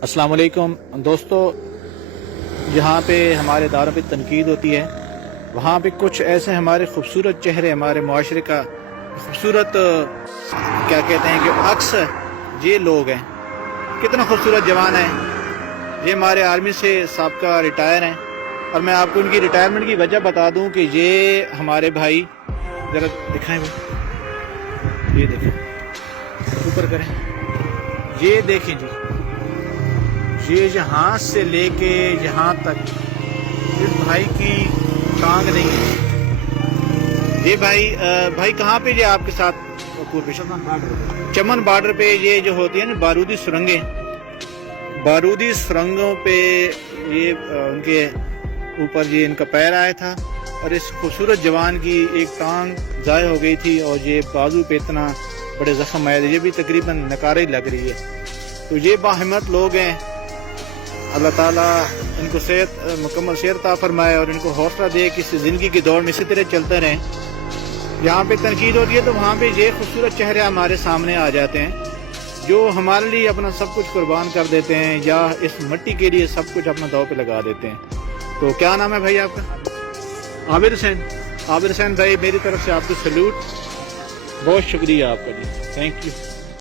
अस्सलाम वालेकुम दोस्तों, जहाँ पे हमारे दारों पे तनकीद होती है वहाँ पे कुछ ऐसे हमारे खूबसूरत चेहरे, हमारे मुआशरे का खूबसूरत क्या कहते हैं कि अक्स ये लोग हैं। कितना खूबसूरत जवान है ये, हमारे आर्मी से साबका रिटायर हैं। और मैं आपको उनकी रिटायरमेंट की वजह बता दूं कि ये हमारे भाई, ज़रा दिखाएं भाई, ये देखें, ऊपर करें, ये देखें जी, ये यहाँ से लेके यहाँ तक इस भाई की टांग नहीं है। ये भाई कहाँ पे ये आपके साथ? चमन बॉर्डर पे ये जो होती है ना बारूदी सुरंगें, बारूदी सुरंगों पे ये उनके ऊपर ये इनका पैर आया था और इस खूबसूरत जवान की एक टांग ज़ाय हो गई थी और ये बाजू पे इतना बड़े ज़ख्म आए थे। ये भी तकरीबन नकारे लग रही है। तो ये बाहिम्मत लोग हैं, अल्लाह ताला इनको सेहत मुकम्मल सेहत अता फरमाए और इनको हौसला दे कि इस ज़िंदगी की दौड़ में इसी तरह चलते रहें। यहाँ पे तनकीद होती है तो वहाँ पे ये खूबसूरत चेहरे हमारे सामने आ जाते हैं जो हमारे लिए अपना सब कुछ कुर्बान कर देते हैं या इस मिट्टी के लिए सब कुछ अपना दांव पे लगा देते हैं। तो क्या नाम है भाई आपका? आबिर हुसैन। आबिर हुसैन भाई, मेरी तरफ से आपको सैल्यूट, बहुत शुक्रिया आपका जी, थैंक यू।